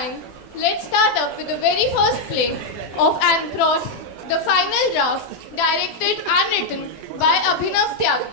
time, let's start up with the very first play of Anthros, The Final Draft, directed and written by Abhinav Tyagi.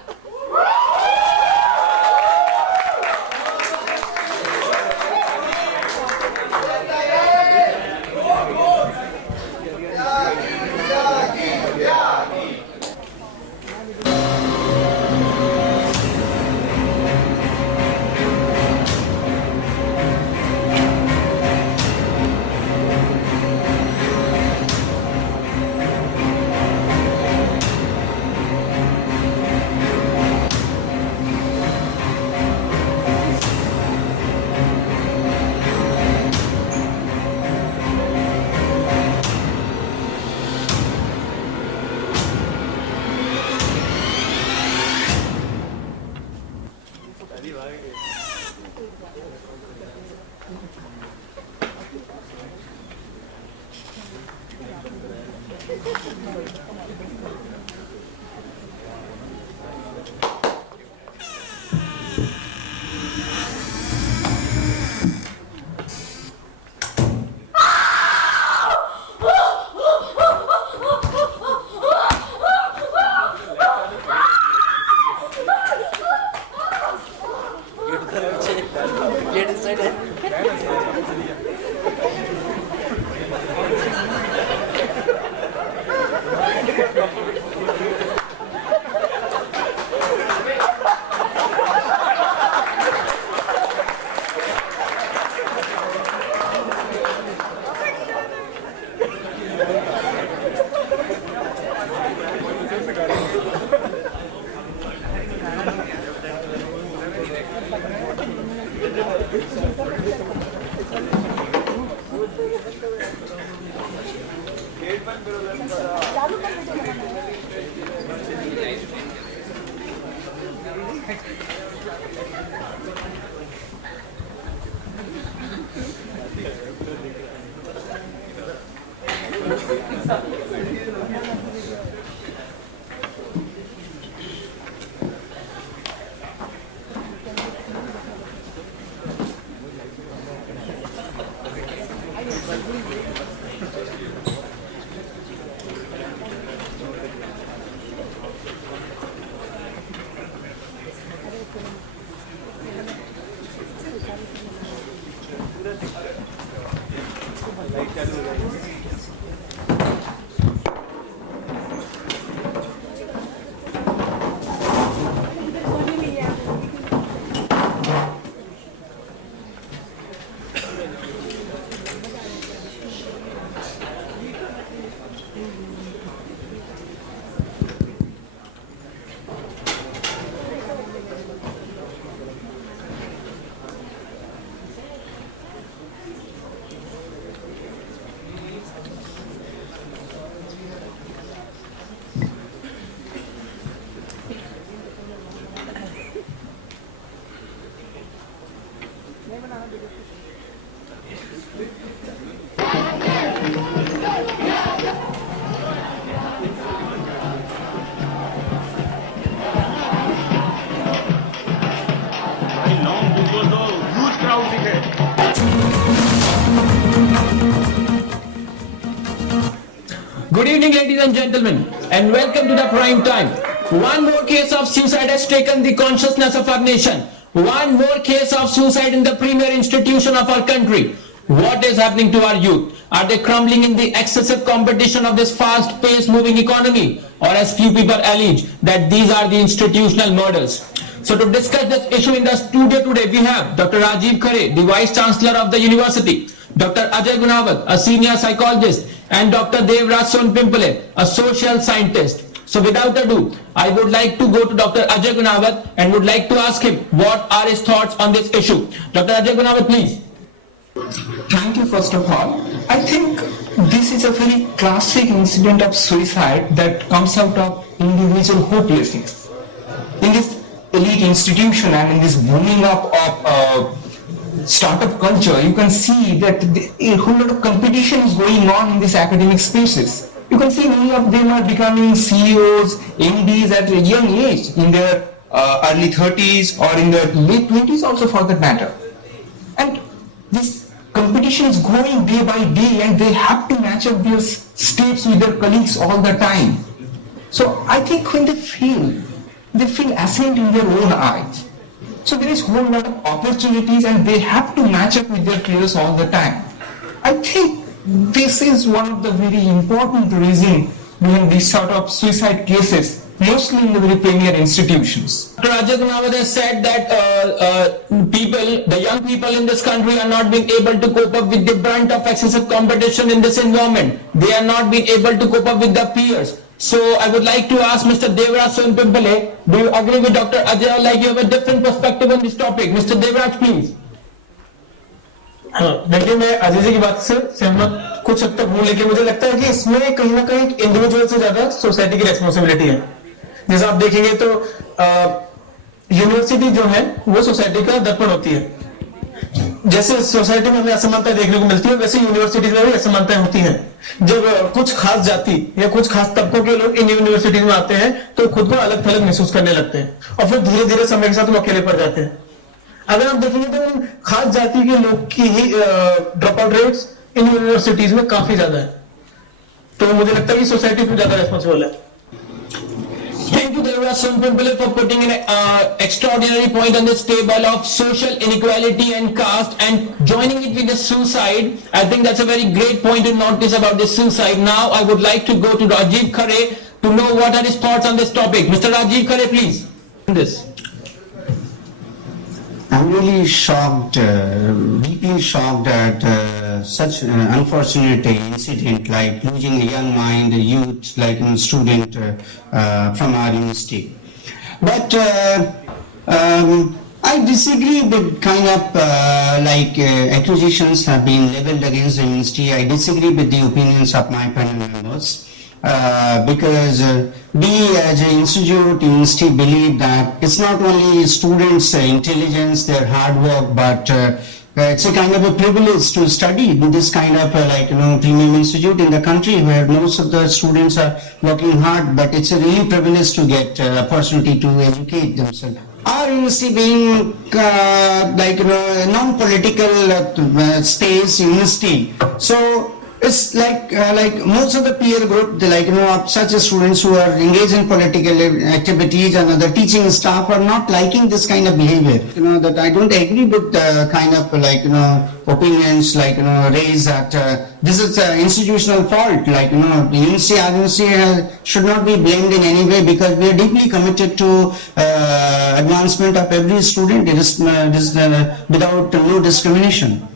Good evening, ladies and gentlemen, and welcome to the prime time. One more case of suicide has taken the consciousness of our nation. One more case of suicide in the premier institution of our country. What is happening to our youth? Are they crumbling in the excessive competition of this fast-paced moving economy? Or as few people allege, that these are the institutional murders? So to discuss this issue in the studio today, we have Dr. Rajiv Khare, the Vice Chancellor of the University, Dr. Ajay Gunawat, a senior psychologist, and Dr. Devraj Sonpimpale, a social scientist. So without ado, I would like to go to Dr. Ajay Gunawat and would like to ask him what are his thoughts on this issue. Dr. Ajay Gunawat, please. Thank you first of all. I think this is a very classic incident of suicide that comes out of individual hopelessness. In this elite institution and in this booming up of startup culture, you can see that a whole lot of competition is going on in these academic spaces. You can see many of them are becoming CEOs, MDs at a young age, in their early 30s or in their late 20s also for that matter. And this competition is growing day by day and they have to match up their steps with their colleagues all the time. So I think when they feel ashamed in their own eyes. So there is whole lot of opportunities and they have to match up with their peers all the time. I think this is one of the very important reasons behind these sort of suicide cases, mostly in the very premier institutions. Dr. Ajay Gunawat has said that the young people in this country are not being able to cope up with the brunt of excessive competition in this environment. They are not being able to cope up with their peers. So I would like to ask Mr. Devraj Sonpimpale, do you agree with Dr. Ajay, or like you have a different perspective on this topic? Mr. Devraj, please. हाँ, देखिए मैं अजय जी की बात से सहमत कुछ हद तक हूँ, लेकिन मुझे लगता है कि इसमें कहीं ना कहीं इंडिविजुअल से ज्यादा सोसाइटी की रेस्पॉन्सिबिलिटी है। जैसे आप देखेंगे तो यूनिवर्सिटी जो है वो सोसाइटी का दर्पण होती है। जैसे सोसाइटी में हमें असमानता देखने को मिलती है, वैसे यूनिवर्सिटीज में भी असमानताएं होती हैं। जब कुछ खास जाति या कुछ खास तबकों के लोग इन यूनिवर्सिटीज में आते हैं तो खुद को अलग थलग महसूस करने लगते हैं और फिर धीरे धीरे समय के साथ वो अकेले पड़ जाते हैं। अगर आप देखेंगे तो उन खास जाति के लोग की ही drop out rates in universities में काफी ज्यादा है। तो मुझे लगता है कि सोसाइटी पे ज्यादा रिस्पॉन्सिबल है। Thank you, Devraj Sonpimpale, for putting an extraordinary point on this table of social inequality and caste and joining it with the suicide. I think that's a very great point to notice about the suicide. Now I would like to go to Rajiv Khare to know what are his thoughts on this topic. Mr. Rajiv Khare, please. This. I'm really shocked, deeply shocked at such an unfortunate incident like losing a young mind, a youth, like a student from our university. But I disagree with kind of accusations have been leveled against the university. I disagree with the opinions of my panel members. Because we as an institute, university believe that it's not only students' intelligence, their hard work, but it's a kind of a privilege to study in this kind of premium institute in the country where most of the students are working hard, but it's a really privilege to get opportunity to educate themselves. Our university being a non-political space university, so it's like most of the peer group, such as students who are engaged in political activities and other teaching staff are not liking this kind of behavior. That I don't agree with kind of opinions raised that this is an institutional fault. The university should not be blamed in any way because we are deeply committed to advancement of every student without no discrimination.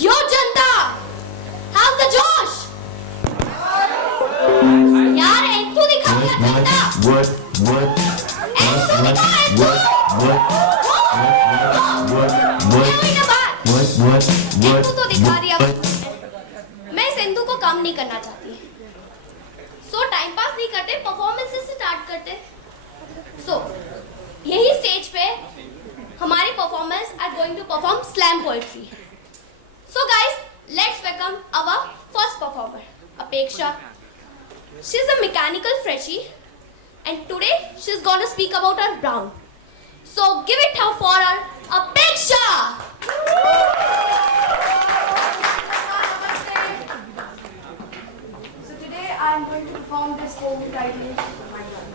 Yo Janata, how's the Josh? यार enthu दिखा दिया जनता। Enthu दिखा enthu. Enthu तो दिखा दिया। मैं इस enthu को कम नहीं करना चाहती। सो टाइम पास नहीं करते, परफॉर्मेंस से स्टार्ट करते। सो यही स्टेज पे हमारी performance are going to perform slam poetry. So guys, let's welcome our first performer, Apeksha. She's a mechanical freshie and today she's gonna speak about her brown. So give it up for her, Apeksha! So today I am going to perform this poem titled My Brown.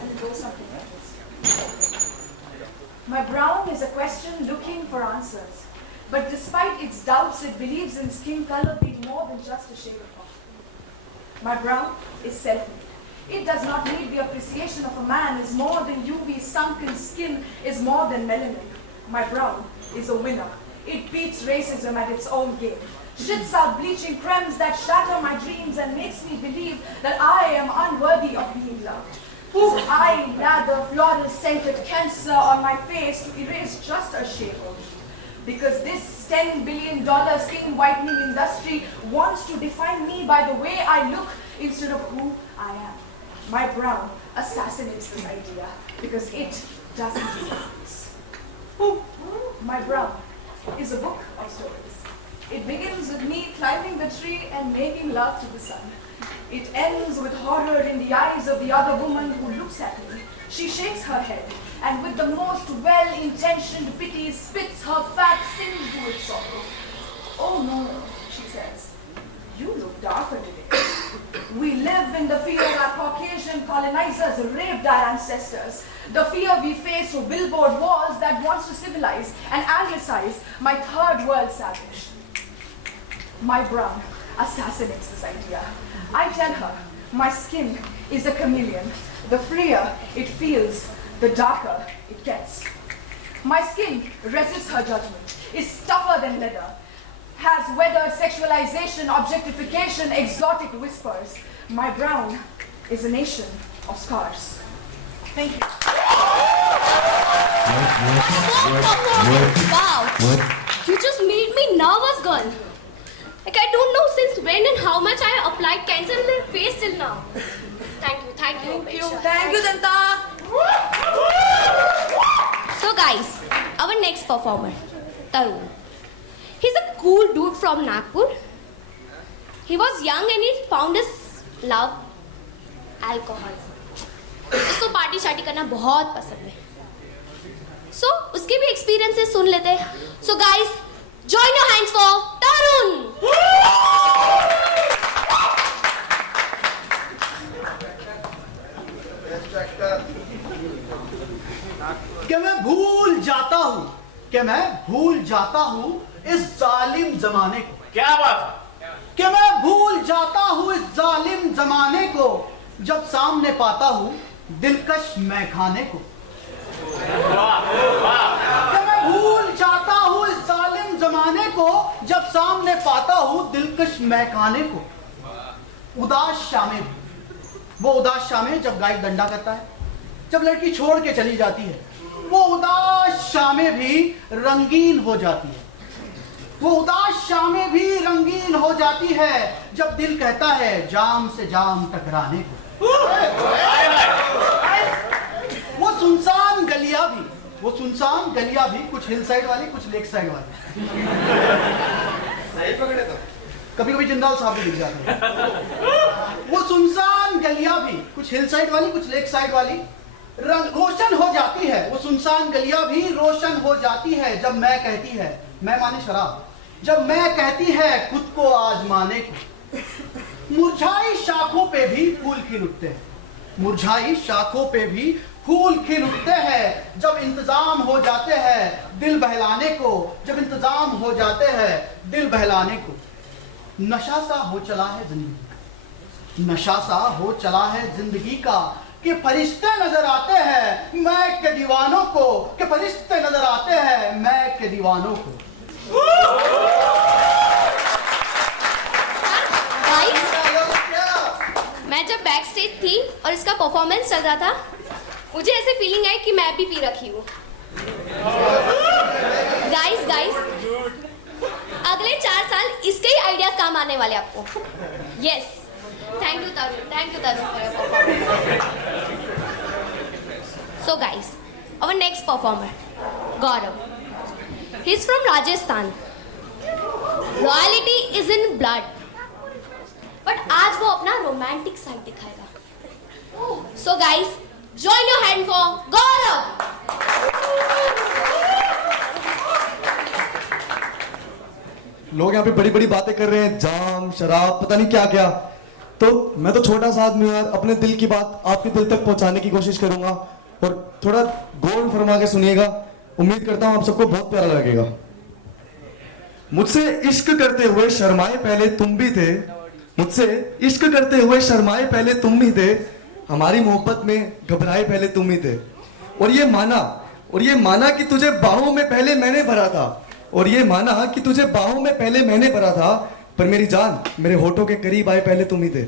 And it goes something like this. My brown is a question looking for answers. But despite its doubts, it believes in skin color being more than just a shade of color. My brown is self-made. It does not need the appreciation of a man, is more than UV, sunken skin is more than melanin. My brown is a winner. It beats racism at its own game. Shits out bleaching creams that shatter my dreams and makes me believe that I am unworthy of being loved. I lather floral scented cancer on my face to erase just a shade of me. Because this $10 billion skin whitening industry wants to define me by the way I look instead of who I am. My brown assassinates this idea because it doesn't exist. My brown is a book of stories. It begins with me climbing the tree and making love to the sun. It ends with horror in the eyes of the other woman who looks at me. She shakes her head and with the most well-intentioned pity spits her fat sin into its sorrow. Oh no, she says, you look darker today. We live in the fear that Caucasian colonizers raped our ancestors. The fear we face for billboard walls that wants to civilize and anglicize my third world savage. My brown assassinates this idea. I tell her, my skin is a chameleon. The freer it feels, the darker it gets. My skin resists her judgment, is tougher than leather, has weathered sexualization, objectification, exotic whispers. My brown is a nation of scars. Thank you. Wow. You just made me nervous, girl. Like, I don't know since when and how much I applied cancer in my face till now. Thank you. Thank you, Danta. So guys, our next performer, Tarun. He's a cool dude from Nagpur. He was young and he found his love, alcohol. उसको party शार्टी करना बहुत पसंद है. So उसके भी experiences सुन लेते हैं. So guys, join your hands for Tarun. क्या मैं भूल जाता हूँ इस जालिम जमाने को. क्या बात? क्या मैं भूल जाता हूँ इस जालिम जमाने को जब सामने पाता हूँ दिलकश मैखाने को. क्या मैं भूल जाता हूँ इस जालिम जमाने को जब सामने पाता हूँ दिलकश मैखाने को. उदास शामें, वो उदास शामें जब गायक डंडा करता है, जब लड़की छोड़ के चली जाती है, वो उदास शामें भी रंगीन हो जाती है. वो उदास शामें भी रंगीन हो जाती है जब दिल कहता है जाम से जाम टकराने को. वो सुनसान गलियां भी कुछ हिल साइड वाली, कुछ लेक साइड वाली. सही पकड़े तो. कभी कभी जिंदाल साहब भी दिख जाते हैं. वो सुनसान गलियां भी कुछ हिल साइड वाली, कुछ लेक साइड वाली रोशन हो जाती है. वो सुनसान गलियां भी रोशन हो जाती है जब मैं कहती है, मैं माने शराब, जब मैं कहती है खुद को आजमाने को. मुरझाई शाखों पे भी फूल खिल उठते हैं, मुरझाई शाखों पे भी फूल खिल उठते हैं जब इंतजाम हो जाते हैं दिल बहलाने को, जब इंतजाम हो जाते हैं दिल बहलाने को. नशा सा हो चला है जिंदगी, नशा सा हो चला है जिंदगी का कि फरिश्ते नजर आते हैं मैं के दीवानों को, कि फरिश्ते नजर आते हैं मैं के दीवानों को. मैं जब बैक स्टेज थी और इसका परफॉर्मेंस चल रहा था, मुझे ऐसे फीलिंग आई कि मैं भी पी रखी हूँ. गाइस, अगले 4 साल इसके ही आइडियाज काम आने वाले आपको. Yes, thank you Tarun for your performance. So guys, our next performer, Gaurav. He's from Rajasthan. Royalty is in blood. But आज वो अपना romantic side दिखाएगा. So guys, join your hand for Gaurav. लोग यहाँ पे बड़ी बड़ी बातें कर रहे हैं, जाम, शराब, पता नहीं क्या क्या. तो मैं तो छोटा सा आदमी हूँ यार, अपने दिल की बात आपके दिल तक पहुंचाने की कोशिश करूंगा और थोड़ा गौर फरमा के सुनिएगा. उम्मीद करता हूँ आप सबको बहुत प्यारा लगेगा. मुझसे इश्क करते हुए शर्माए पहले तुम भी थे, मुझसे इश्क करते हुए शर्माए पहले तुम भी थे, हमारी मोहब्बत में घबराए पहले तुम ही थे. और ये माना कि तुझे बाहों में पहले मैंने भरा था, और ये माना कि तुझे बाहों में पहले मैंने भरा था, पर मेरी जान मेरे होठों के करीब आए पहले तुम ही थे.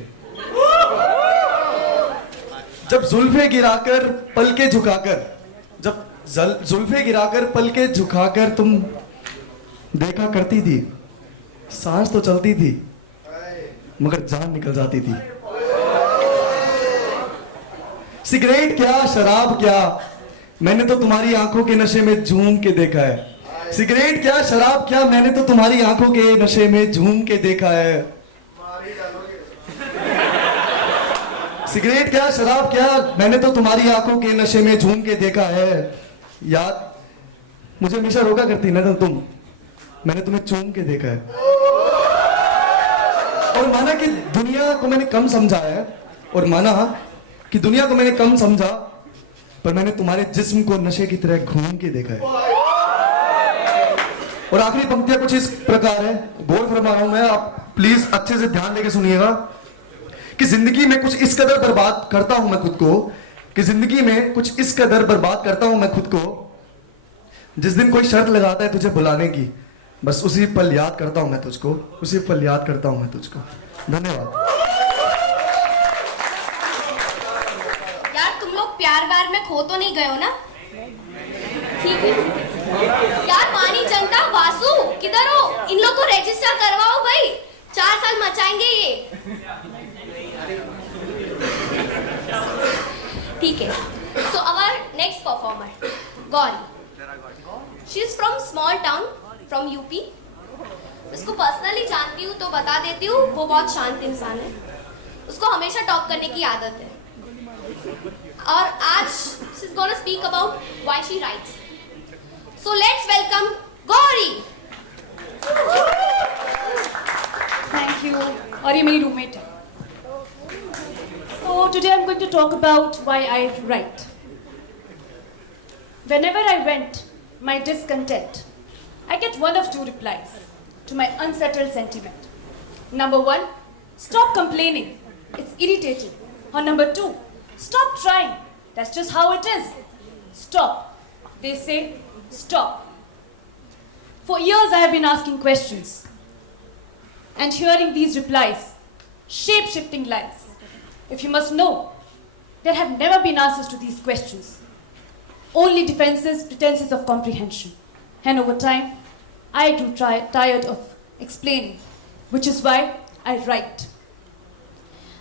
जब जुल्फे गिराकर पलके झुकाकर, जब जुल्फे गिराकर पलके झुकाकर तुम देखा करती थी, सांस तो चलती थी मगर जान निकल जाती थी। सिगरेट क्या शराब क्या, मैंने तो तुम्हारी आंखों के नशे में झूम के देखा है। सिगरेट क्या शराब क्या, मैंने तो तुम्हारी आंखों के नशे में झूम के देखा है। सिगरेट क्या शराब क्या, मैंने तो तुम्हारी आंखों के नशे में झूम के देखा है। याद मुझे हमेशा रोका करती ना तुम, मैंने तुम्हें चूम के देखा है। और माना कि दुनिया को मैंने कम समझा है, और माना कि दुनिया को मैंने कम समझा, पर मैंने तुम्हारे जिस्म को नशे की तरह घूम के देखा है। और आखिरी पंक्तियां कुछ इस प्रकार है, गौर फरमा रहा हूं मैं, आप प्लीज अच्छे से ध्यान देके सुनिएगा कि जिंदगी में कुछ इस कदर बर्बाद करता हूं मैं खुद को, कि जिंदगी में कुछ इस कदर बर्बाद करता हूं मैं खुद को, जिस दिन कोई शर्त लगाता है तुझे बुलाने की, बस उसी पल याद करता हूं मैं तुझको, उसी पल याद करता हूं मैं तुझको। धन्यवाद। यार तुम लोग प्यार वार में खो तो नहीं गए हो ना? ठीक है यार, मानी जनता वासु किधर हो? इन लोग को रजिस्टर करवाओ भाई, 4 साल मचाएंगे ये। ठीक है, so our next performer Gauri, she is from small town from UP. उसको पर्सनली जानती हूँ तो बता देती हूँ, वो बहुत शांत इंसान है, उसको हमेशा टॉप करने की आदत है। और आज she is gonna speak about why she writes. So let's welcome Gauri. Thank you. और ये मेरी रूममेट है। So today I'm going to talk about why I write. Whenever I vent my discontent, I get one of two replies to my unsettled sentiment. Number 1, stop complaining, it's irritating. Or number 2, stop trying, that's just how it is. Stop. They say, stop. For years I have been asking questions and hearing these replies, shape-shifting lies. If you must know, there have never been answers to these questions. Only defenses, pretenses of comprehension. And over time, I grew tired of explaining, which is why I write.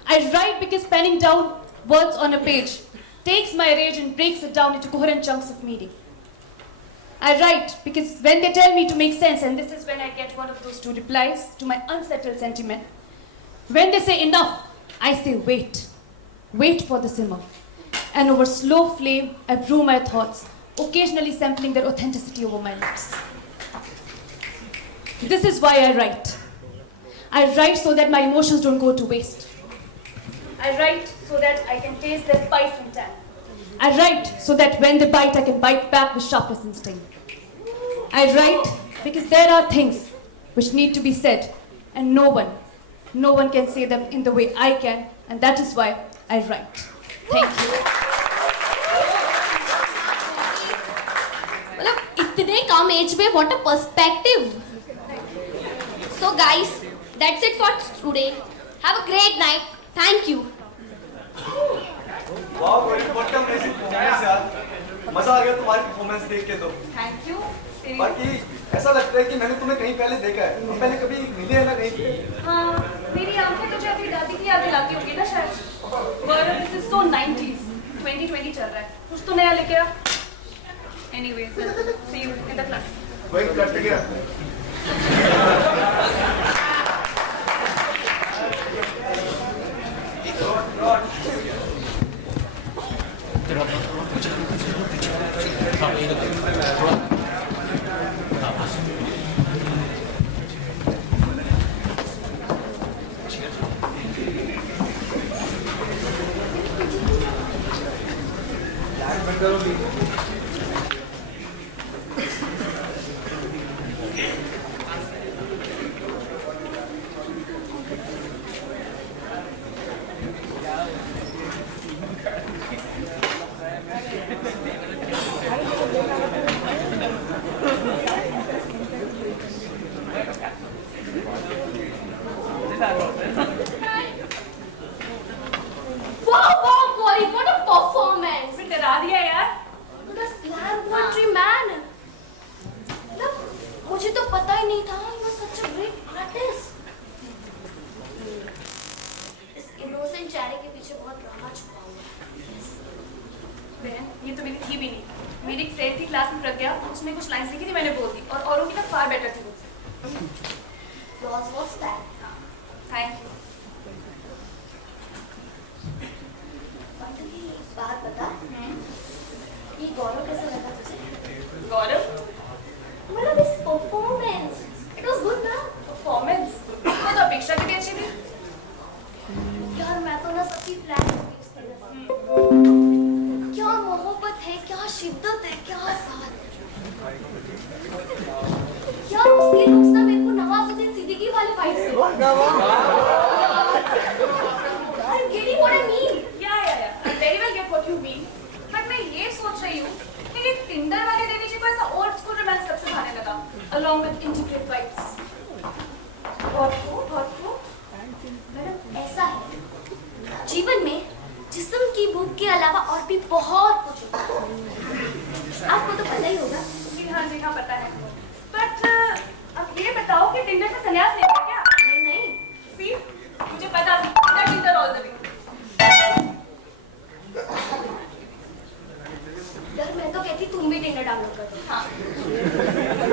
I write because penning down words on a page takes my rage and breaks it down into coherent chunks of meaning. I write because when they tell me to make sense, and this is when I get one of those two replies to my unsettled sentiment, when they say enough, I say wait, wait for the simmer. And over slow flame, I brew my thoughts, occasionally sampling their authenticity over my lips. This is why I write. I write so that my emotions don't go to waste. I write so that I can taste their spice and tang. I write so that when they bite, I can bite back with sharpness and sting. I write because there are things which need to be said, and no one can say them in the way I can, and that is why I write. Thank you. मतलब इतने कम age में what a perspective. So guys, that's it for today. Have a great night. Thank you. वाह Gauri, what a amazing performance यार, मजा आ गया तुम्हारी performance देख के। तो Thank you. बाकी ऐसा लगता है कि मैंने तुम्हें कहीं पहले देखा है, तुम पहले कभी मिले है ना कहीं? हाँ, मेरी आंखें तुझे अपनी दादी की याद दिलाती होगी ना शायद। But this is so 90s, 2020 चल रहा है, कुछ तो नया लेके आ। Anyways, see you in the class. वही कट गया। Wow, Gauri, what a down. You're such a great artist. इस innocent चेहरे के पीछे बहुत ड्रामा छुपा हुआ है. बहन, ये तो मेरी थी भी नहीं. मेरी एक फ्रेंड थी क्लास में प्रज्ञा, उसने कुछ लाइंस लिखी थी, मैंने बोल दी और औरों की तो फार बेटर थी मुझसे. Yours was that. Thank you. बंटली, एक बात बता. ये गौरव कैसा लगा तुझे? गौरव, मतलब इस परफॉर्मेंस, इट वाज गुड ना? परफॉर्मेंस वो तो अपेक्षा की भी अच्छी थी. यार मैं तो ना सबकी फ्लैट हो गई उस तरह से. क्या मोहब्बत है, क्या शिद्दत है, क्या साथ है. यार उसके लुक्स ना मेरे को नवाजुद्दीन सिद्दीकी वाले वाइब से. I'm getting what I mean. I very well get what you mean. But मैं ये सोच रही हूँ कि ये टिंडर वाले देवी जी को ऐसा ओल्ड स्कूल रोमांस कब से खाने लगा, along with integrate vibes. बहुत खूब. मैडम ऐसा है, जीवन में जिस्म की भूख के अलावा और भी बहुत कुछ होता है. आपको तो पता ही होगा. जी हाँ पता है. But अब ये बताओ कि टिंडर से संन्यास लेगा क्या? नहीं. See, मुझे पता था that Tinder all the way. यार मैं तो कहती तुम भी टिंडर डाउनलोड कर दो. हाँ.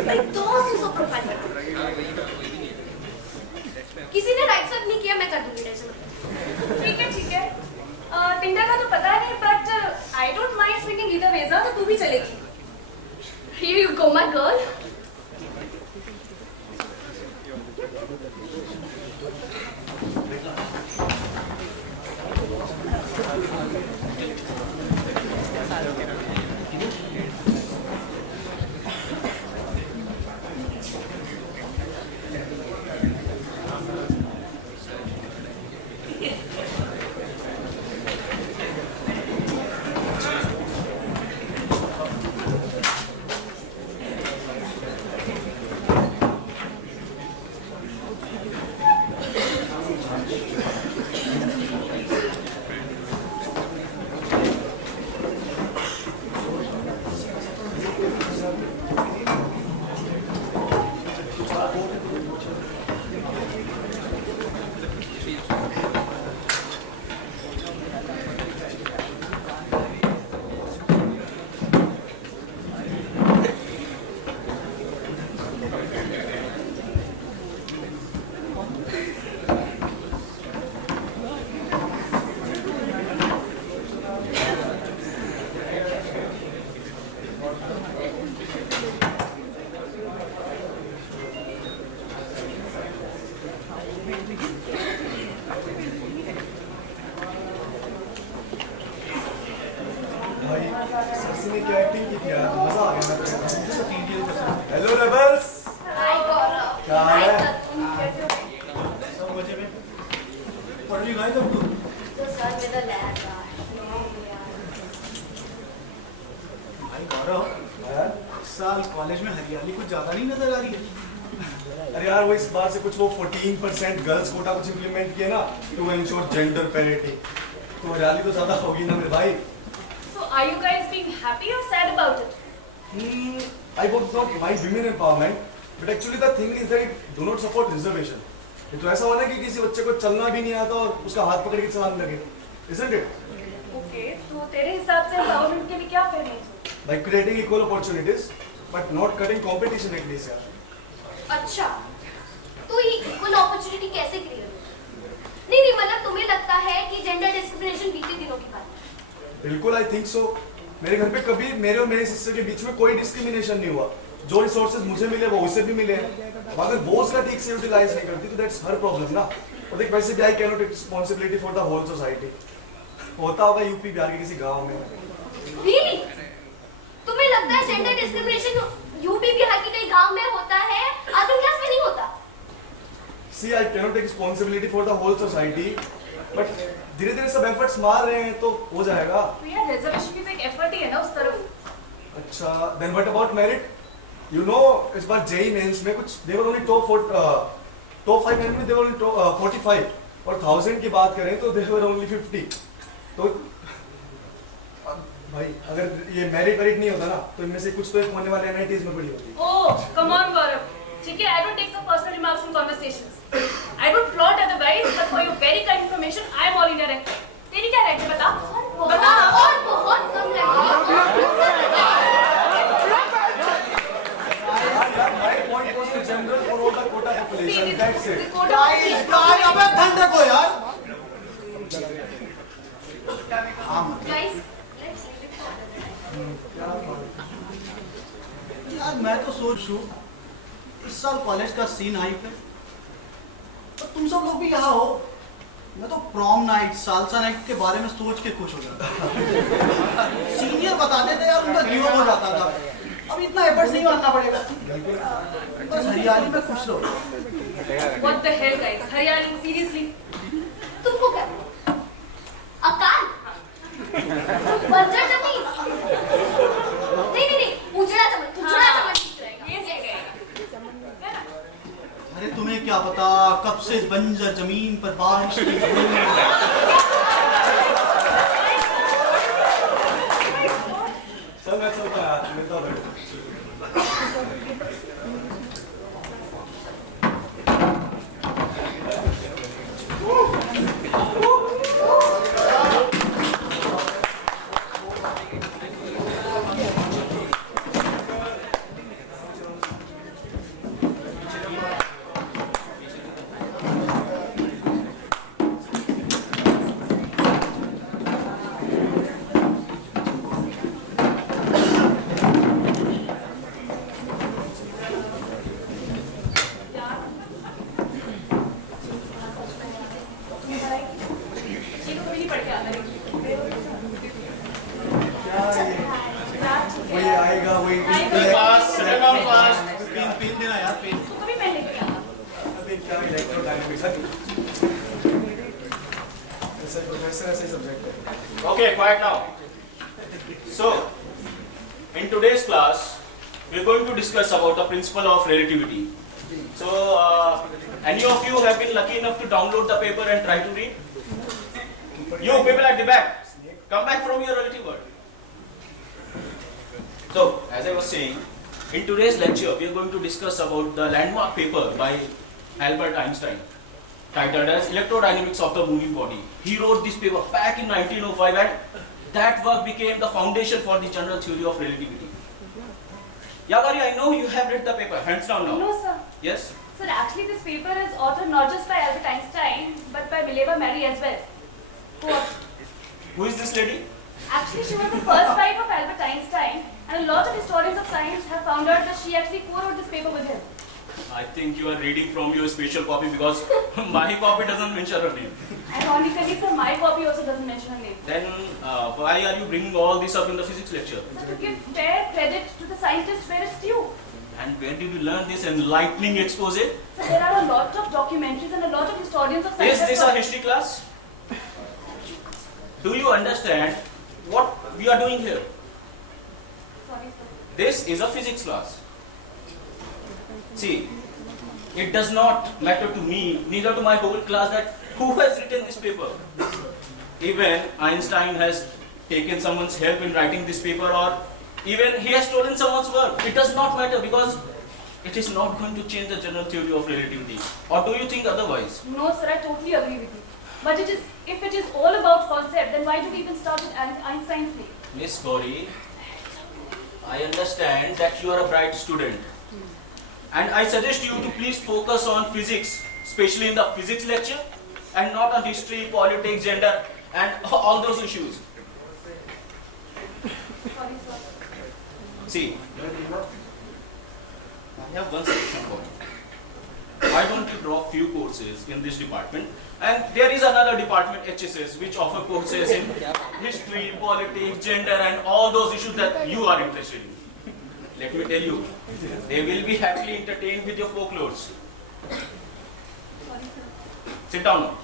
Like those who so profile कर दो. किसी ने राइट स्वाइप नहीं किया, मैं कर दूंगी. टेंशन मत. ठीक है. टिंडर का तो पता नहीं, but I don't mind swinging either ways. तो तू भी चलेगी. Here you go, my girl. Hello rebels. Hi, Gaurav. क्या हाल है? Hi, तुम कैसे हो? सब मजे में. What are you guys up to? Just run with the lad, भाई गौरव, इस साल कॉलेज में हरियाली कुछ ज्यादा नहीं नजर आ रही है. अरे यार वो इस बार से कुछ वो 14% गर्ल्स कोटा कुछ इम्प्लीमेंट किया ना टू एंश्योर जेंडर पैरिटी. तो हरियाली तो ज्यादा होगी ना मेरे भाई. So are you guys being happy or sad about it? I would not mind women empowerment, but actually the thing is that it do not support reservation. ये तो ऐसा होना कि किसी बच्चे को चलना भी नहीं आता और उसका हाथ पकड़ के चलाने लगे, isn't it? Okay, तो तेरे हिसाब से empowerment के लिए क्या करना है? By creating equal opportunities, but not cutting competition at least यार. अच्छा, तो ये इक्वल अपॉर्चुनिटी कैसे क्रिएट होगी? नहीं मतलब तुम्हें लगता है कि जेंडर डिस्क्रिमिनेशन बीते दिनों की बात है? बिल्कुल I think so. मेरे घर पे कभी मेरे और मेरे सिस्टर के बीच में कोई डिस्क्रिमिनेशन नहीं हुआ. जो रिसोर्सेज मुझे मिले वो उसे भी मिले हैं. अगर वो उसका ठीक से यूटिलाइज नहीं करती तो दैट्स हर प्रॉब्लम ना. और देख वैसे भी I can not take responsibility for the whole society. होता होगा यूपी बिहार के किसी गांव में. Really? तुम्हें लगता है जेंडर डिस्क्रिमिनेशन यूपी बिहार के कई गांव में होता है, अर्बन क्लास में नहीं होता? See, I cannot take responsibility for the whole society, but धीरे-धीरे सब एफर्ट्स मार रहे हैं तो हो जाएगा. तो यार रिजर्वेशन की तो एक एफर्ट ही है ना उस तरफ. अच्छा, then what about merit? You know, इस बार JEE मेंस में कुछ they were only top 500 में they were only 45 और 1000 की बात करें तो they were only 50. तो भाई अगर ये मेरिट नहीं होता ना तो इनमें से कुछ तो एक होने वाले NITs में पड़ी होती. ओह, come on गौरव. ठीक है, I don't take some personal remarks from conversations. I don't flaunt otherwise, but for your very kind information, I am all India ranked. तेरी क्या रैंक है बता? बता। और बहुत कम रैंक अबे ठंड रखो यार। गाइस यार मैं तो सोचूं इस साल कॉलेज का सीन आई पे और तुम सब लोग भी यहाँ हो। मैं तो प्रॉम नाइट सालसा नाइट के बारे में सोच के खुश हो जाता। सीनियर बताते थे यार उनका गिव अप हो जाता था। अब इतना एफर्ट्स नहीं मानना पड़ेगा, बस हरियाली में खुश रहो। What the hell, guys? हरियाली, seriously? तुमको क्या अकाल बंजर जमीन नहीं उजड़ा चमन ठीक रहेगा। ये सही रहेगा। अरे तुम्हें क्या पता कब से बंजर जमीन पर बारिश की पेन देना यार पेन। उसको भी पेन लेके आना। Okay, quiet now. So, in today's class, we are going to discuss about the principle of relativity. So, any of you have been lucky enough to download the paper and try to read? You people at the back, come back from your relative world. So, as I was saying, in today's lecture, we are going to discuss about the landmark paper by Albert Einstein, titled as Electrodynamics of the Moving Body. He wrote this paper back in 1905 and that work became the foundation for the general theory of relativity. Yagari, I know you have read the paper, hands down now. No, sir. Yes? Sir, actually this paper is authored not just by Albert Einstein, but by Mileva Mary as well. Who is this lady? Actually, she was the first wife of Albert Einstein, and a lot of historians of science have found out that she actually co-wrote this paper with him. I think you are reading from your special copy because my copy doesn't mention her name. Ironically, sir, my copy also doesn't mention her name. Then why are you bringing all this up in the physics lecture? So to give fair credit to the scientist where it's due. And where did you learn this enlightening expose? So there are a lot of documentaries and a lot of historians of science. Is this a history class? Do you understand what we are doing here? Sorry, sir. This is a physics class. See, it does not matter to me, neither to my whole class, that who has written this paper. Even Einstein has taken someone's help in writing this paper, or even he has stolen someone's work. It does not matter because it is not going to change the general theory of relativity. Or do you think otherwise? No, sir, I totally agree with you. But if it is all about concept, then why do we even start with Einstein's name? Miss Gauri, I understand that you are a bright student. And I suggest you to please focus on physics, especially in the physics lecture, and not on history, politics, gender, and all those issues. Sorry, sir. See, I have one suggestion for you. Why don't you drop few courses in this department? And there is another department, HSS, which offer courses in history, politics, gender, and all those issues that you are interested in. Let me tell you, they will be happily entertained with your folklores. Sit down now.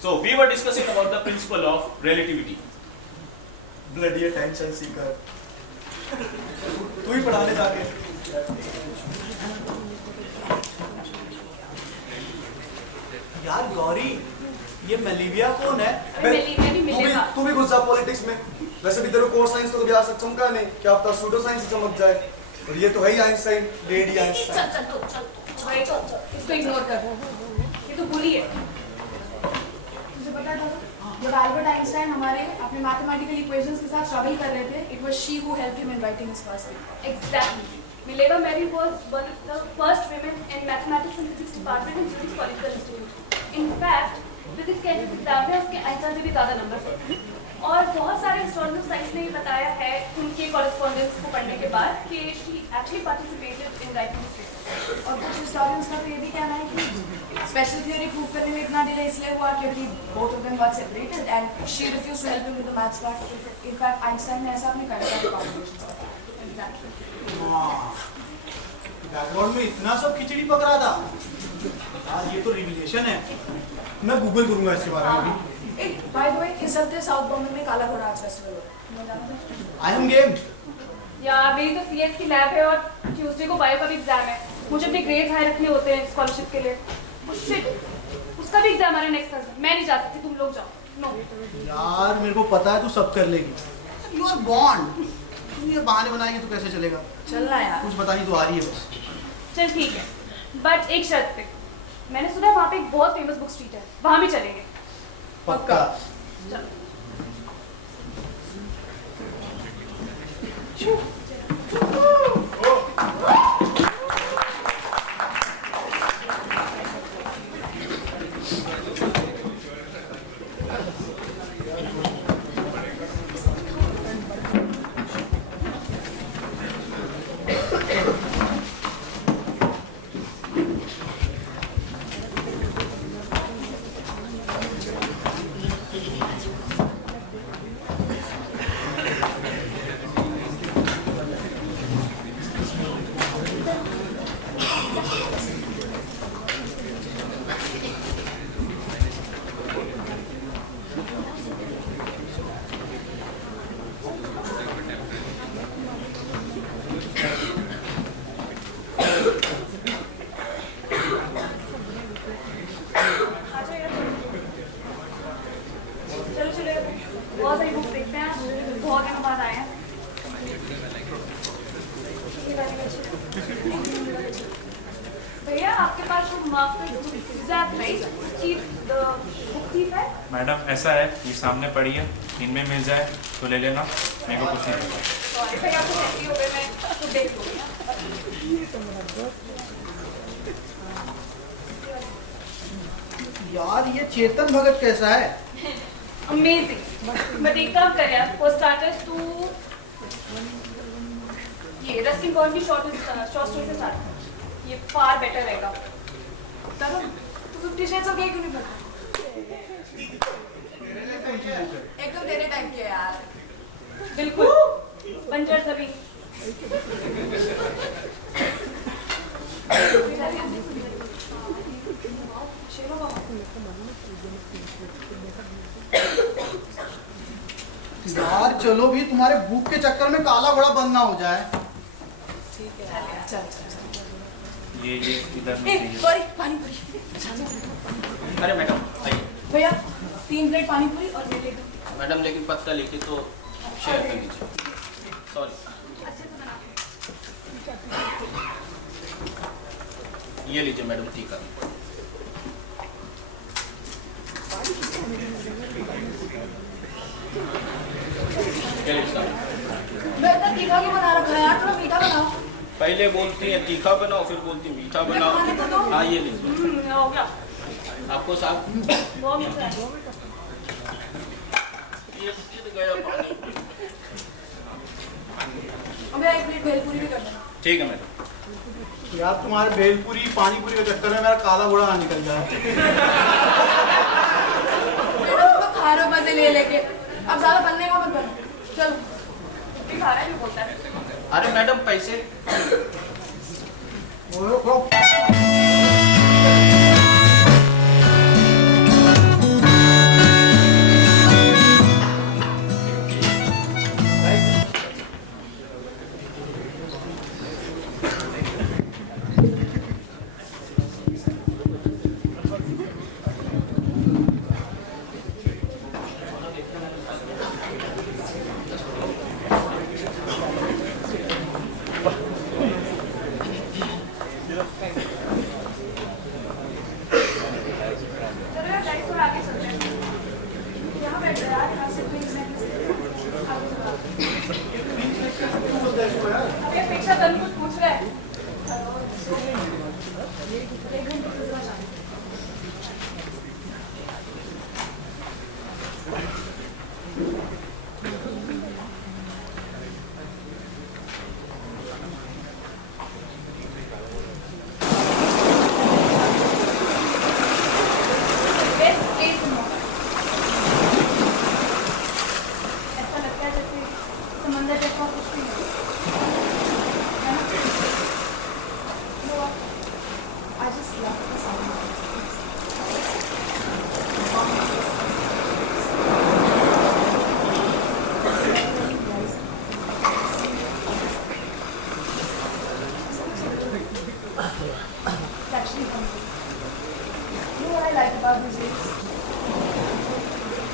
So, we were discussing about the principle of relativity. Bloody attention seeker. तू ही पढ़ाने जाके यार गौरी, ये मेलिविया कौन है? तू भी घुस जा पॉलिटिक्स में। वैसे भी तेरे को कोर साइंस तो कभी आज तक चमका नहीं, क्या पता सूडो साइंस से चमक जाए। और ये तो है ही आइंस्टाइन, लेडी आइंस्टाइन। भाई इसको इग्नोर कर, ये तो बुली है। मुझे पता था जब एल्बर्ट आइंस्टाइन हमारे अपने मैथमेटिकल इक्वेशंस के साथ स्ट्रगल कर रहे थे, it was she who helped him in writing his first paper. Exactly. Mileva Mary was one of the first women in mathematics and physics department in Zurich Political Institute. In fact, physics के exam में उसके Einstein से भी ज़्यादा number थे। और बहुत सारे हिस्टोरिकल साइंस ने ये बताया है उनके कॉरेस्पॉन्डेंस को पढ़ने के बाद कि she actually participated in writing this paper. और कुछ हिस्टोरियंस का तो ये भी कहना है कि स्पेशल थ्योरी प्रूव करने में इतना डिले इसलिए हुआ क्योंकि both of them got separated and she refused to help him with the maths part. In fact, Einstein ने ऐसा अपने करियर में कॉम्बिनेशन किया। Exactly. बैकग्राउंड में इतना सब खिचड़ी पक रहा था यार, ये तो रिविलेशन है। मैं गूगल करूंगा इसके बारे में भी। बाय द वे, इस हफ्ते साउथ बॉम्बे में काला घोड़ा आर्ट्स फेस्टिवल हो रहा है। I am game. यार मेरी तो सीएस की लैब है और ट्यूसडे को बायो का भी एग्जाम है। मुझे अपने ग्रेड्स हाई रखने होते हैं स्कॉलरशिप के लिए। Shit, उसका भी एग्जाम आ रहा है नेक्स्ट थर्सडे। मैं नहीं जा सकती, तुम लोग जाओ। नो यार मेरे को पता है तू सब कर लेगी। You are bond. तू ये बहाने बनाएगी तो कैसे चलेगा? चलना यार। कुछ पता नहीं, तू आ रही है बस। चल ठीक है, बट एक शर्त पे। मैंने सुना वहाँ पे एक बहुत फेमस बुक स्ट्रीट है, वहाँ भी चलेंगे। पक्का। चलो। बहुत सारी बुक्स देखते हैं, बहुत दिनों बाद आए हैं। भैया आपके पास वो बुक है? मैडम ऐसा है ये सामने पड़ी है, इनमें मिल जाए तो ले लेना, मेरे को कुछ नहीं पता। सॉरी भैया, आपको सेफ्टी हो गए, मैं खुद देख लूँगी। यार ये चेतन भगत कैसा है? अमेजिंग। बट एक काम करें आप, फॉर स्टार्टर्स टू ये रस्किन बॉर्न की शॉर्ट स्टोरी से स्टार्ट, ये फार बेटर रहेगा। तरुण, तू 50 शेड्स ऑफ ग्रे क्यों नहीं पढ़ता? एकदम तेरे टाइप की है यार। बिल्कुल बंजर सभी। यार चलो भी, तुम्हारे बुक के चक्कर में काला घोड़ा बंद ना हो जाए। ठीक है यार, चल चल चल। ये इधर में चाहिए। सॉरी, पानी पूरी। अरे मैडम आइए। भैया 3 प्लेट पानी पूरी और मैं ले दूँ। मैडम लेकिन पत्ता लेके तो शेयर कर लीजिए। सॉरी। ये लीजिए मैडम तीखा। मैं इतना तीखा क्यों बना रखा है यार, थोड़ा मीठा बनाओ। पहले बोलती है तीखा बनाओ, फिर बोलती मीठा बनाओ। खाने को दो। हाँ ये लीजिए। हो गया, आपको साथ बहुत मीठा है। ये गिर गया पानी। अब एक प्लेट भेलपूरी भी कर देना। ठीक है मैडम। यार तुम्हारे भेलपूरी पानी पूरी के चक्कर में मेरा काला घोड़ा ना निकल जाए। बेटा तुम तो खा रहे हो मजे ले लेके, अब ज्यादा बनने का मत बनो। चलो। भी खा रहा है, भी बोलता है। अरे मैडम पैसे। तनु कुछ पूछ रहा है। ऐसा लगता है जैसे समंदर जैसा कुछ भी नहीं है ना? I just love the sound of it. It's actually comfy. You know what I like about these days?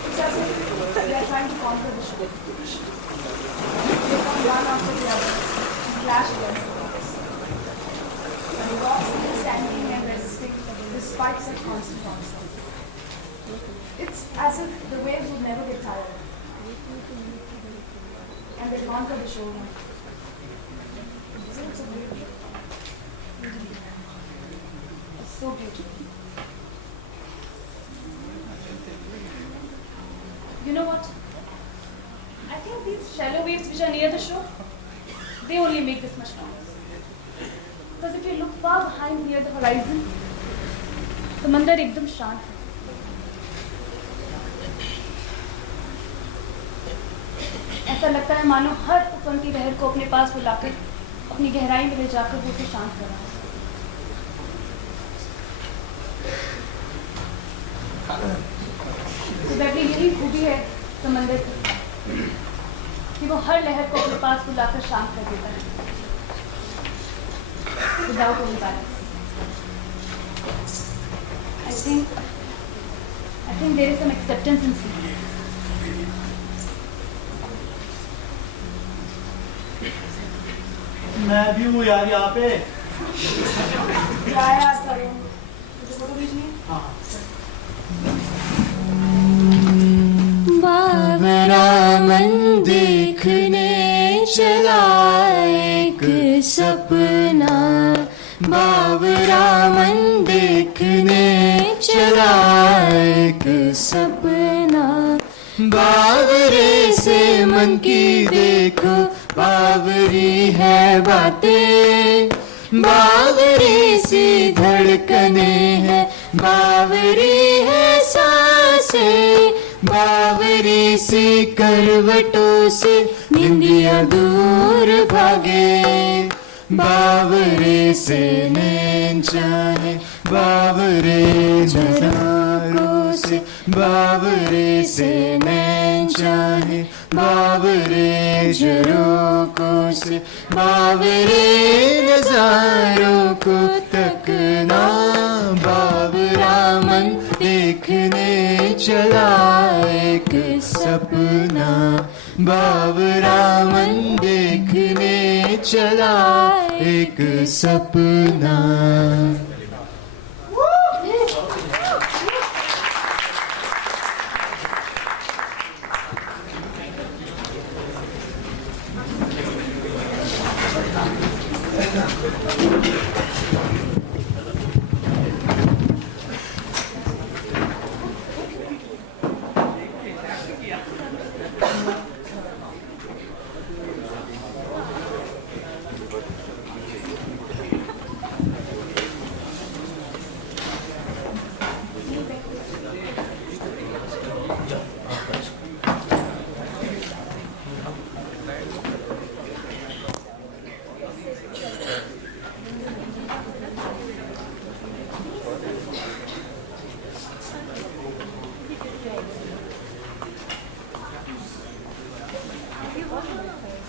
It's as if they are trying to conquer the ship. They come one after the other and clash against the rocks. And the rocks still standing and resisting despite such constant onslaught. It's as if the waves would never get tired. And they conquer the shoreline. Isn't it so beautiful? It's so beautiful. You know what? I think these shallow waves which are near the shore, they only make this much noise. Because if you look far behind near the horizon, समंदर एकदम शांत है. ऐसा लगता है मानो हर उफनती लहर को अपने पास बुलाकर अपनी गहराई में ले जाकर वो उसे शांत कर रहा है. तो बैठने यही खूबी है समंदर की कि वो हर लहर को अपने पास बुलाकर शांत कर देता है without any balance. I think there is some acceptance in sea. मैं भी हूँ यार यहाँ पे. क्या यार करूँ? मुझे फोटो खींचनी है? हाँ. बाबरा मन देखने चला एक सपना. बाबरा मन देखने चला एक सपना. बावरे से मन की देखो बावरी है बातें. बावरी सी धड़कने हैं बावरी है सांसें. बावरी सी करवटों से निंदिया दूर भागे. बावरे से नैन चाहे बावरे झरोकों से. बावरे से नैन चाहे बावरे झरोकों से. बावरे नजारों को तकना. बावरा मन देखने चला एक सपना. बावरा मन देखने चला एक सपना.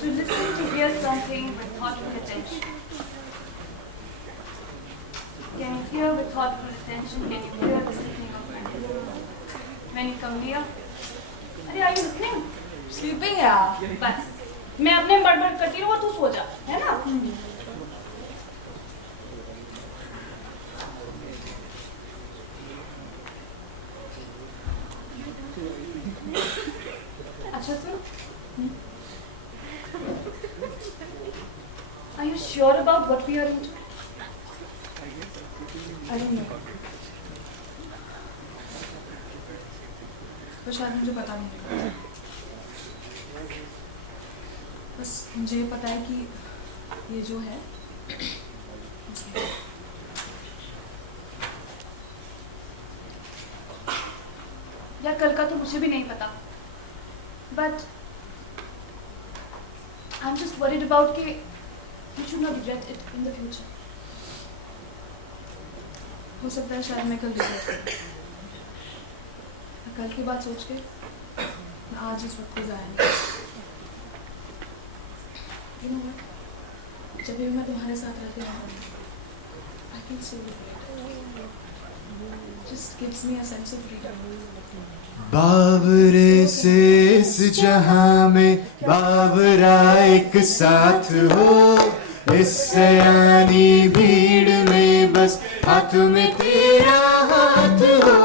To listen to hear something with thoughtful attention. Can you hear with thoughtful attention? Can you hear the sleeping of animals? When you come near, are you listening? Sleeping यार. बस मैं अपने बड़बड़ करती रहूँ तू सो जा, है ना? अच्छा सुन. Are you sure about what we are into? I don't know. तो शायद मुझे पता नहीं, बस मुझे ये पता है कि ये जो है यार कल का तो मुझे भी नहीं पता, but I'm just worried about कि you should not regret it in the future. हो सकता है शायद मैं कल regret करूं। कल की बात सोच के मैं आज इस वक्त को ज़ाया नहीं। You know what? जब भी मैं तुम्हारे साथ रहती हूँ, I feel so great. Just gives me a sense of freedom. बावरे से इस जहां में बावरा एक साथ हो, इस सयानी भीड़ में बस हाथ में तेरा हाथ हो।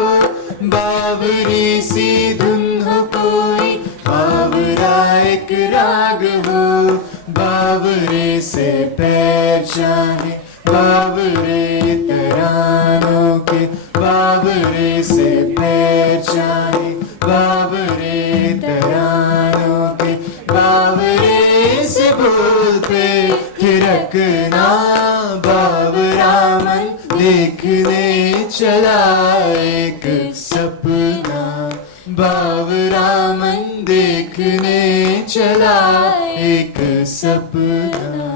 बावरी सी धुन हो कोई, बावरा एक राग हो, बावरे से पैर चाहे बावरे तरानों के, बावरे से पैर चाहे बावरे तरानों के, बावरे से बोलते थिरकना, बावरा मन देखने चला एक सपना, बावरा मन देखने चला एक सपना।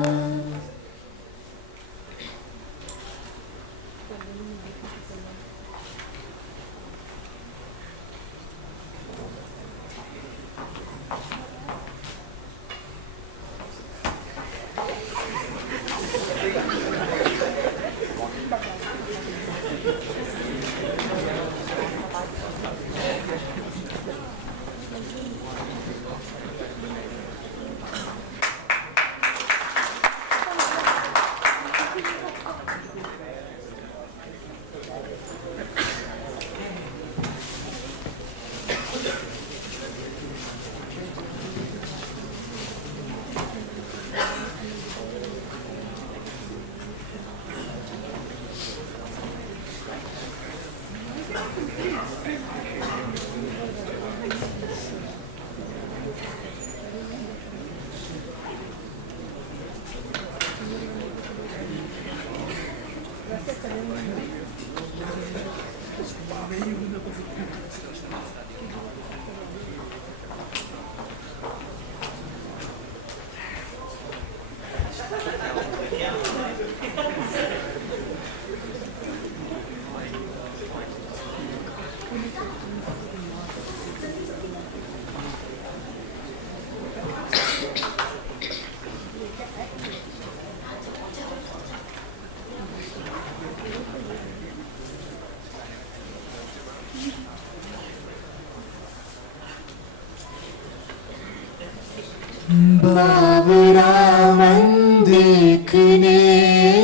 बावरा मन देखने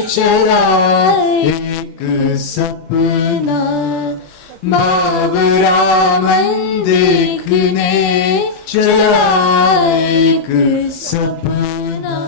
चला एक सपना, बावरा मन देखने चला एक सपना।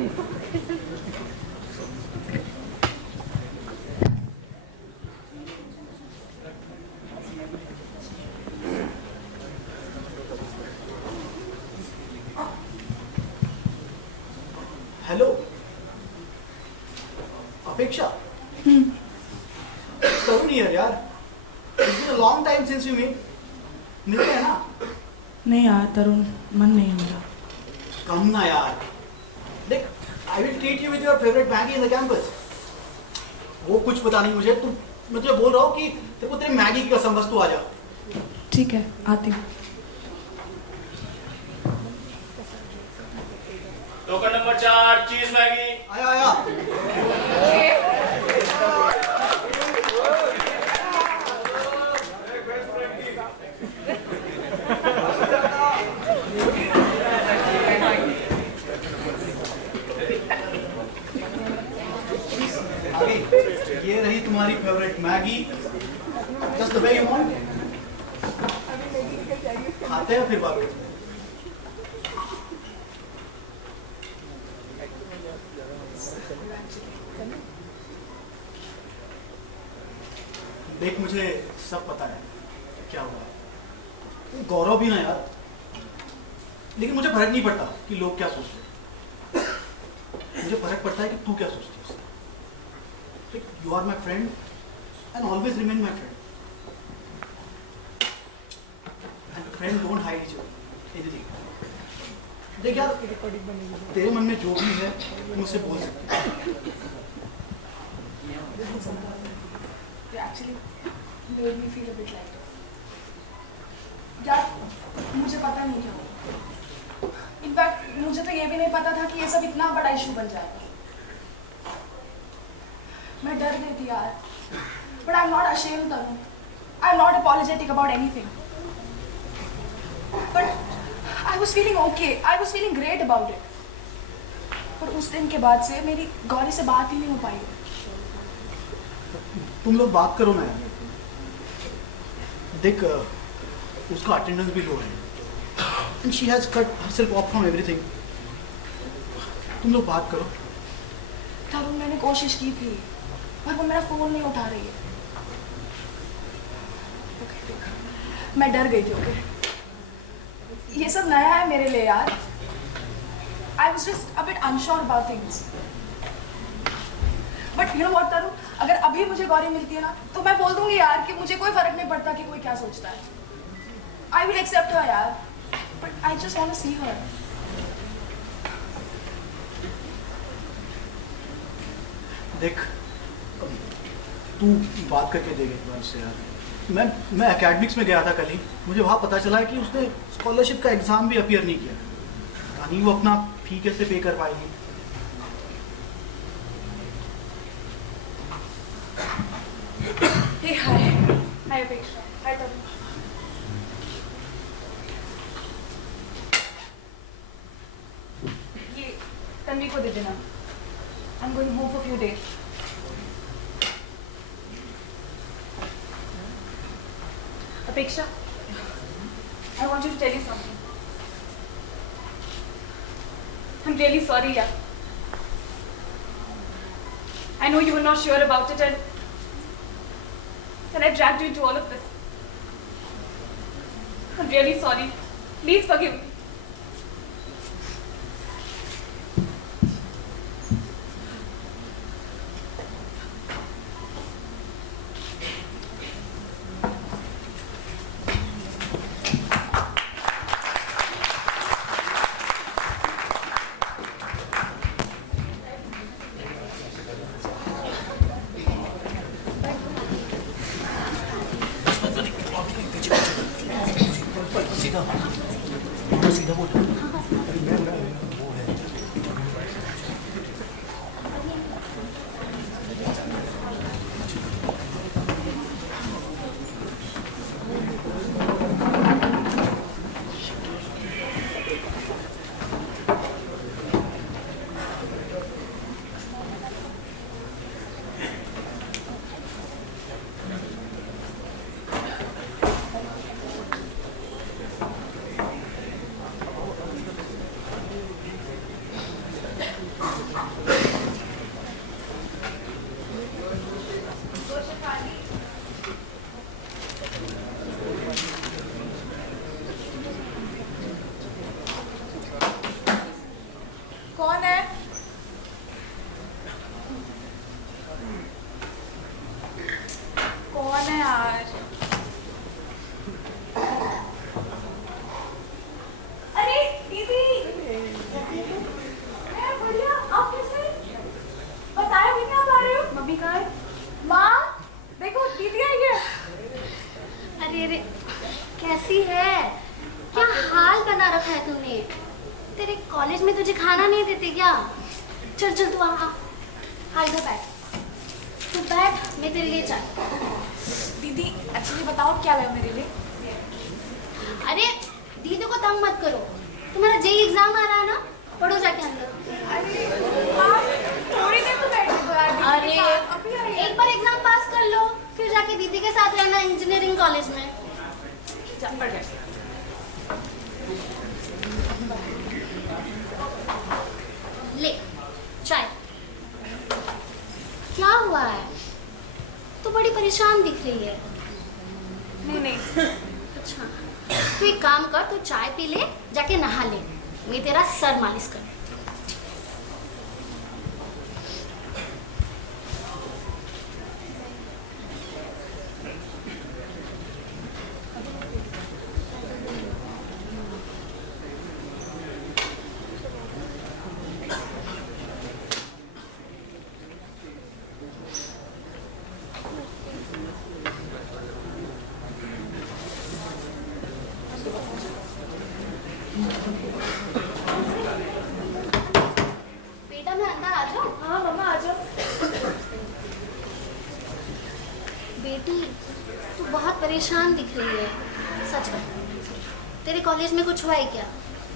हेलो अपेक्षा तरुण हियर यार, it's been a long time since we meet. मिलते हैं ना? नहीं यार तरुण, मन नहीं मेरा। कम ना यार, देख I will treat you with your favourite Maggi in the campus. वो कुछ पता नहीं मुझे, मैं तुझे बोल रहा हूँ कि तेरे को तेरी मैगी की कसम, बस तू आ जा। ठीक है, आती हूँ। टोकन नंबर 4 चीज मैगी। आया आया। ये रही तुम्हारी favourite Maggi, just the way you want. खाते हैं फिर बात। देख मुझे सब पता है क्या हुआ है, गौरव भी ना यार, लेकिन मुझे फर्क नहीं पड़ता कि लोग क्या सोचते हैं। मुझे फर्क पड़ता है कि तू क्या सोचती है। You are my friend and always remain my friend, and friend don't hide anything. देख यार, तेरे मन में जो भी है मुझसे बोल सकते हैं। Actually made me feel a bit lighter. यार मुझे पता नहीं था, इनफैक्ट मुझे तो ये भी नहीं पता था कि ये सब इतना बड़ा इशू बन जाएगा। मैं डर गई थी यार, but I'm not ashamed Tarun. I'm not apologetic about anything. But I was feeling okay. I was feeling great about it. पर उस दिन के बाद से मेरी गौरी से बात ही नहीं हो पाई। तुम लोग बात करो ना यार। देख उसका अटेंडेंस भी लो है and she has cut herself of from everything. तुम लोग बात करो। तरुण मैंने कोशिश की थी पर वो मेरा फोन नहीं उठा रही है। मैं डर गई थी। ओके, ये सब नया है मेरे लिए यार। I was just a bit unsure about things. But you know what Tarun, अगर अभी मुझे गौरी मिलती है ना तो मैं बोल दूंगी यार कि मुझे कोई फर्क नहीं पड़ता कि कोई क्या सोचता है। आई विल एक्सेप्ट हर यार, but I just want to see her. देख तू बात करके देख एक बार से यार। मैं एकेडमिक्स में गया था कल ही, मुझे वहाँ पता चला कि उसने स्कॉलरशिप का एग्जाम भी अपीयर नहीं किया। कहानी वो अपना फी कैसे पे कर पाएगी। Hey, hi. Hi, Apeksha. Hi, Tarun. ये तन्वी को दे देना। I'm going home for a few days. Apeksha, I want you to tell you something. I'm really sorry, yaar. I know you were not sure about it and I dragged you into all of this. I'm really sorry. Please forgive me. College में तुझे खाना नहीं देते क्या? चल चल तू आ इधर बैठ, तू बैठ, मैं तेरे लिए चाय। दीदी एक्चुअली बताओ क्या है मेरे लिए? अरे दीदी को तंग मत करो, तुम्हारा जेई एग्जाम आ रहा है ना, पढ़ो जाके अंदर। थोड़ी देर तो बैठे तो यार दीदी अरे के साथ, अभी आइए। एक बार एग्जाम पास कर लो, फिर जाके दीदी के साथ रहना इंजीनियरिंग कॉलेज में। चल पढ़ ले। ले चाय। क्या हुआ है? तू बड़ी परेशान दिख रही है। नहीं अच्छा तू एक काम कर, तू चाय पी ले, जाके नहा ले, मैं तेरा सर मालिश कर। बेटा मैं अंदर आ जाऊं? हाँ मम्मा आ जाओ। बेटी तू बहुत परेशान दिख रही है, सच बता, तेरे कॉलेज में कुछ हुआ है क्या?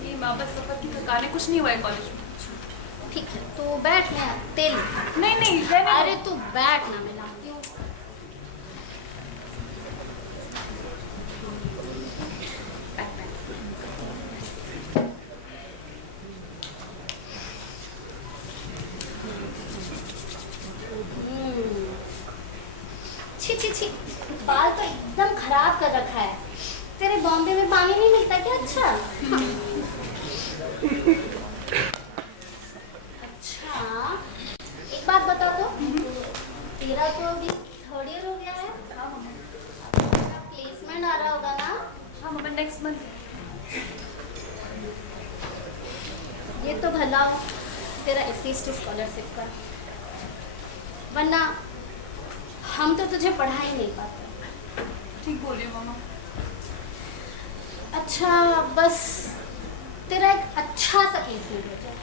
ये माँ बस सफर की थकाने, कुछ नहीं हुआ है कॉलेज में। ठीक है तो बैठ, मैं तेल। नहीं रहने दो। अरे तू बैठ ना, मैं लाती हूँ। छी छी छी, बाल तो एकदम खराब कर रखा है। तेरे बॉम्बे में पानी नहीं मिलता क्या? अच्छा अच्छा एक बात बता तो, तेरा तो अभी 3rd ईयर हो गया है, तेरा प्लेसमेंट आ रहा होगा ना? हाँ मम्मा नेक्स्ट मंथ। ये तो भला हो तेरा SC/ST स्कॉलरशिप का, वरना हम तो तुझे पढ़ा ही नहीं पाते। ठीक बोल रही हो मम्मा। अच्छा बस तेरा एक अच्छा सा प्लेसमेंट हो जाए,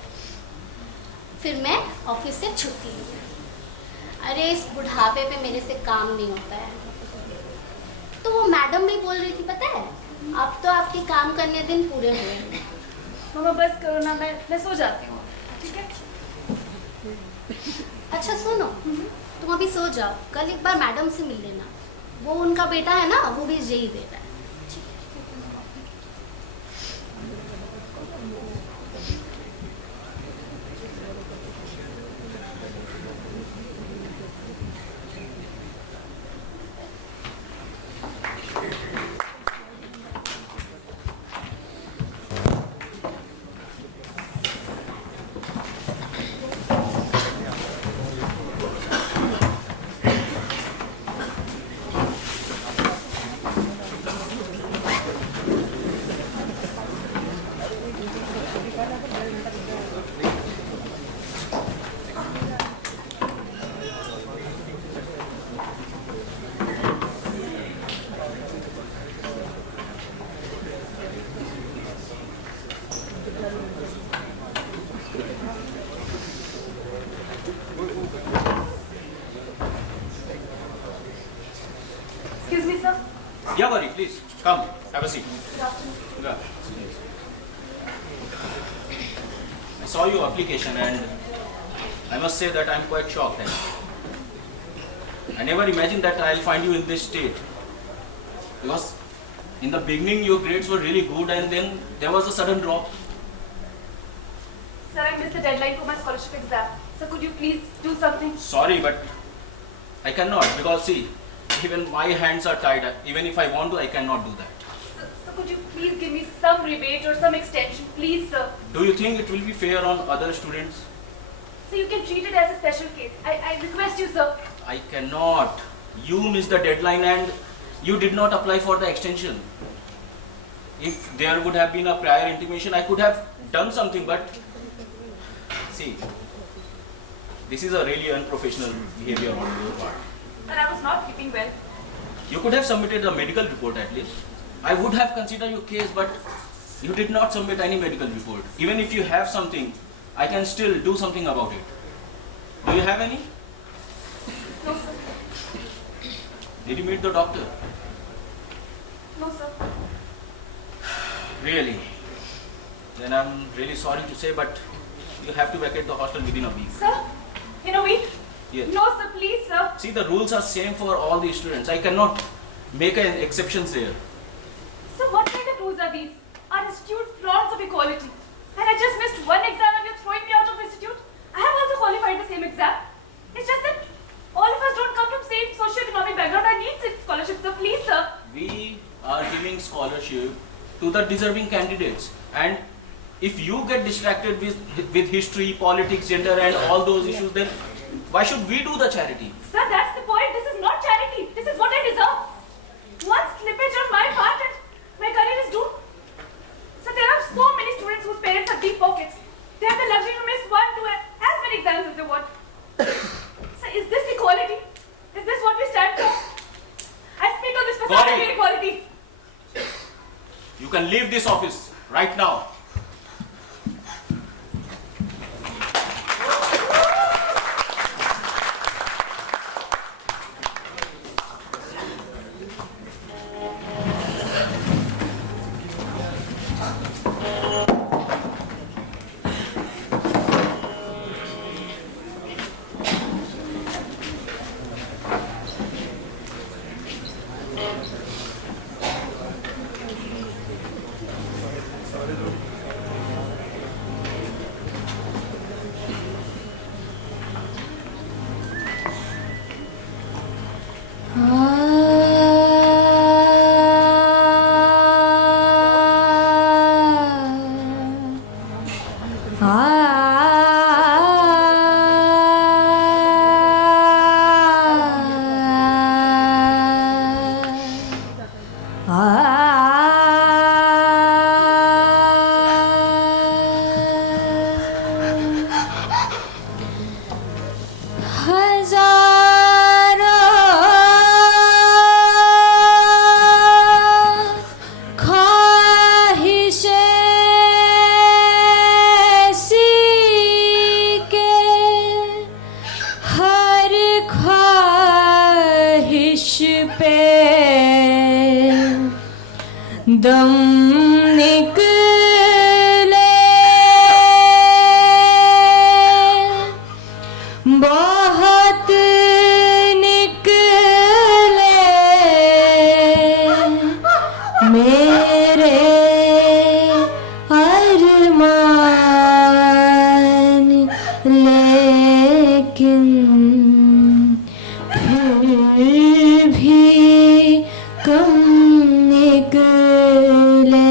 फिर मैं ऑफिस से छुट्टी लूँ। अरे इस बुढ़ापे पे मेरे से काम नहीं होता है। तो वो मैडम भी बोल रही थी पता है, अब तो आपके काम करने दिन पूरे हुए हैं। मम्मा बस करो ना, मैं सो जाती हूँ, ठीक है? अच्छा सुनो, तुम अभी सो जाओ, कल एक बार मैडम से मिल लेना, वो उनका बेटा है ना, वो भी जेई दे रहा है। Excuse me, sir. Yeah, buddy, please come, have a seat. Yeah. I saw your application and I must say that I'm quite shocked. I never imagined that I'll find you in this state. Because in the beginning your grades were really good and then there was a sudden drop. Sir, I missed the deadline for my scholarship exam. So could you please do something? Sorry, but I cannot because see, even my hands are tied. Even if I want to, I cannot do that. So could you please give me some rebate or some extension, please, sir? Do you think it will be fair on other students? So you can treat it as a special case. I request you, sir. I cannot. You missed the deadline and you did not apply for the extension. If there would have been a prior intimation, I could have done something, but see, this is a really unprofessional behavior on your part. But I was not keeping well. You could have submitted a medical report at least. I would have considered your case, but You did not submit any medical report. Even if you have something, I can still do something about it. Do you have any? No, sir. Did you meet the doctor? No, sir. Really? Then I'm really sorry to say, but you have to vacate the hostel within a week. Sir, in a week? Yes. No, sir, please, sir. See, the rules are same for all the students. I cannot make an exceptions there. So what kind of rules are these? Our institute flaunts of equality. And I just missed one exam and you're throwing me out of the institute? I have also qualified the same exam. It's just that all of us don't come from same socio-economic background. I need scholarship, so please, sir. We are giving scholarship to the deserving candidates. And if you get distracted with history, politics, gender and all those issues, then why should we do the charity? Sir, that's the point. This is not charity. This is what I deserve. One slippage on my part and my career is doomed. So there are so many students whose parents have deep pockets. They have the luxury to miss 1, 2, as many exams as they want. So is this equality? Is this what we stand for? I speak on this for salary equality. You can leave this office right now. दम निकले बहुत निकले मेरे अरमान लेकिन फिर भी कम निकले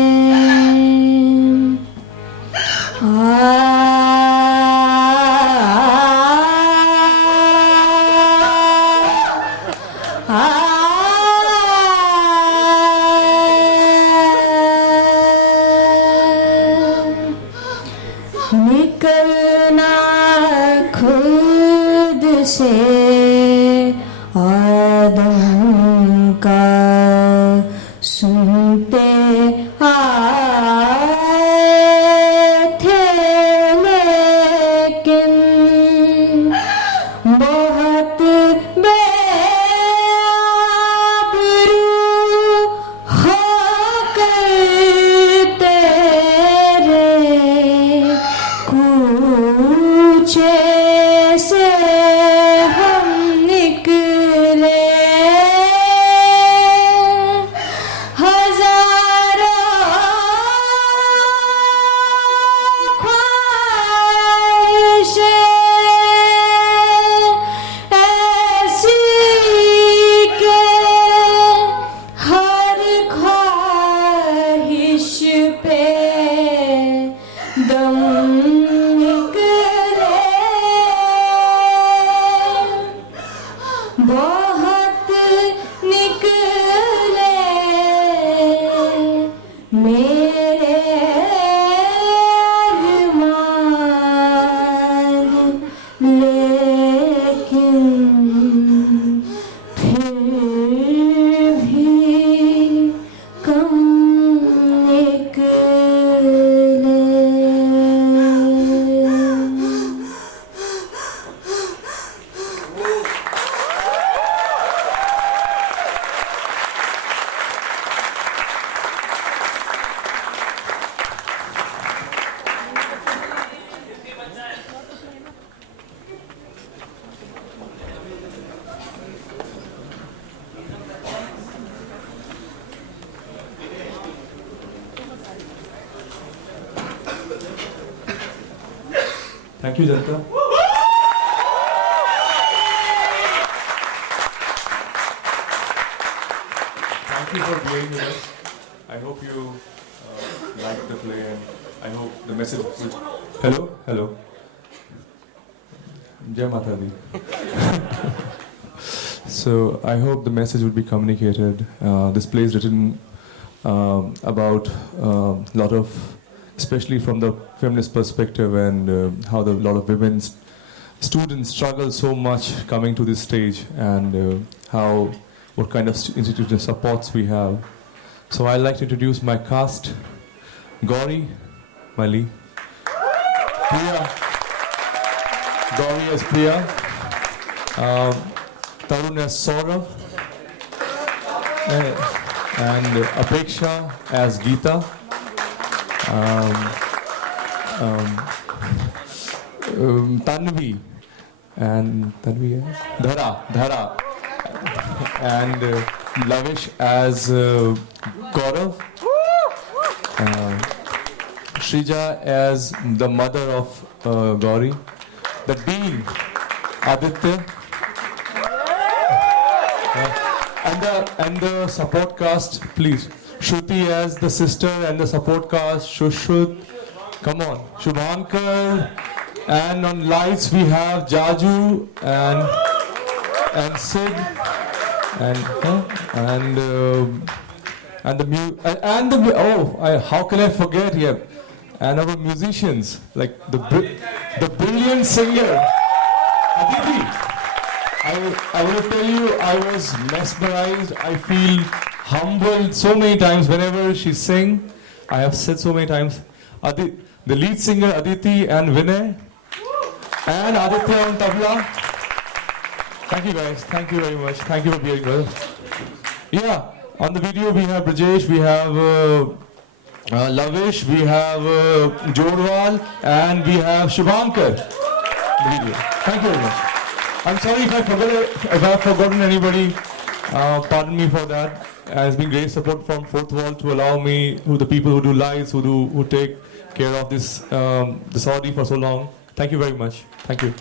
निकलना खुद से आदम का सुनते आए थे लेकिन बहुत बेआबरू होकर तेरे कूचे से हम निकले बहुत निकले मेरे अरमान लेकिन फिर भी कम निकले Thank you, Janita. Thank you for playing with us. I hope you liked the play, and I hope the message will... Hello. Jai Mata Di. So I hope the message would be communicated. This play is written about a lot of, especially from the feminist perspective, and how a lot of women students struggle so much coming to this stage, and what kind of institutional supports we have. So I'd like to introduce my cast. Gauri, Mali. Priya. Gauri as Priya. Tarun as Saurav. And Apeksha as Geeta. Tanvi. And Tanvi as Dhara. And Lavish as Gaurav. Shrija as the mother of Gauri. The Dean, Aditya. And the support cast, please. Shruti as the sister, and the support cast, Shushut. Come on. Shubhankar. And on lights we have Jaju and Sid. How can I forget here? And our musicians, like the brilliant singer Aditi. I will tell you, I was mesmerized. I feel humbled so many times whenever she sings. I have said so many times, the lead singer Aditi and Vinay and Aditya on tabla. Thank you guys. Thank you very much. Thank you for being with us. Yeah, on the video we have Brajesh, we have Lavish, we have Jodwal, and we have Shubhankar. The video. Thank you very much. I'm sorry if I've forgotten anybody. Pardon me for that. It's been great support from Fourth Wall to allow me, the people who do lights, who take care of this audio for so long. Thank you very much. Thank you.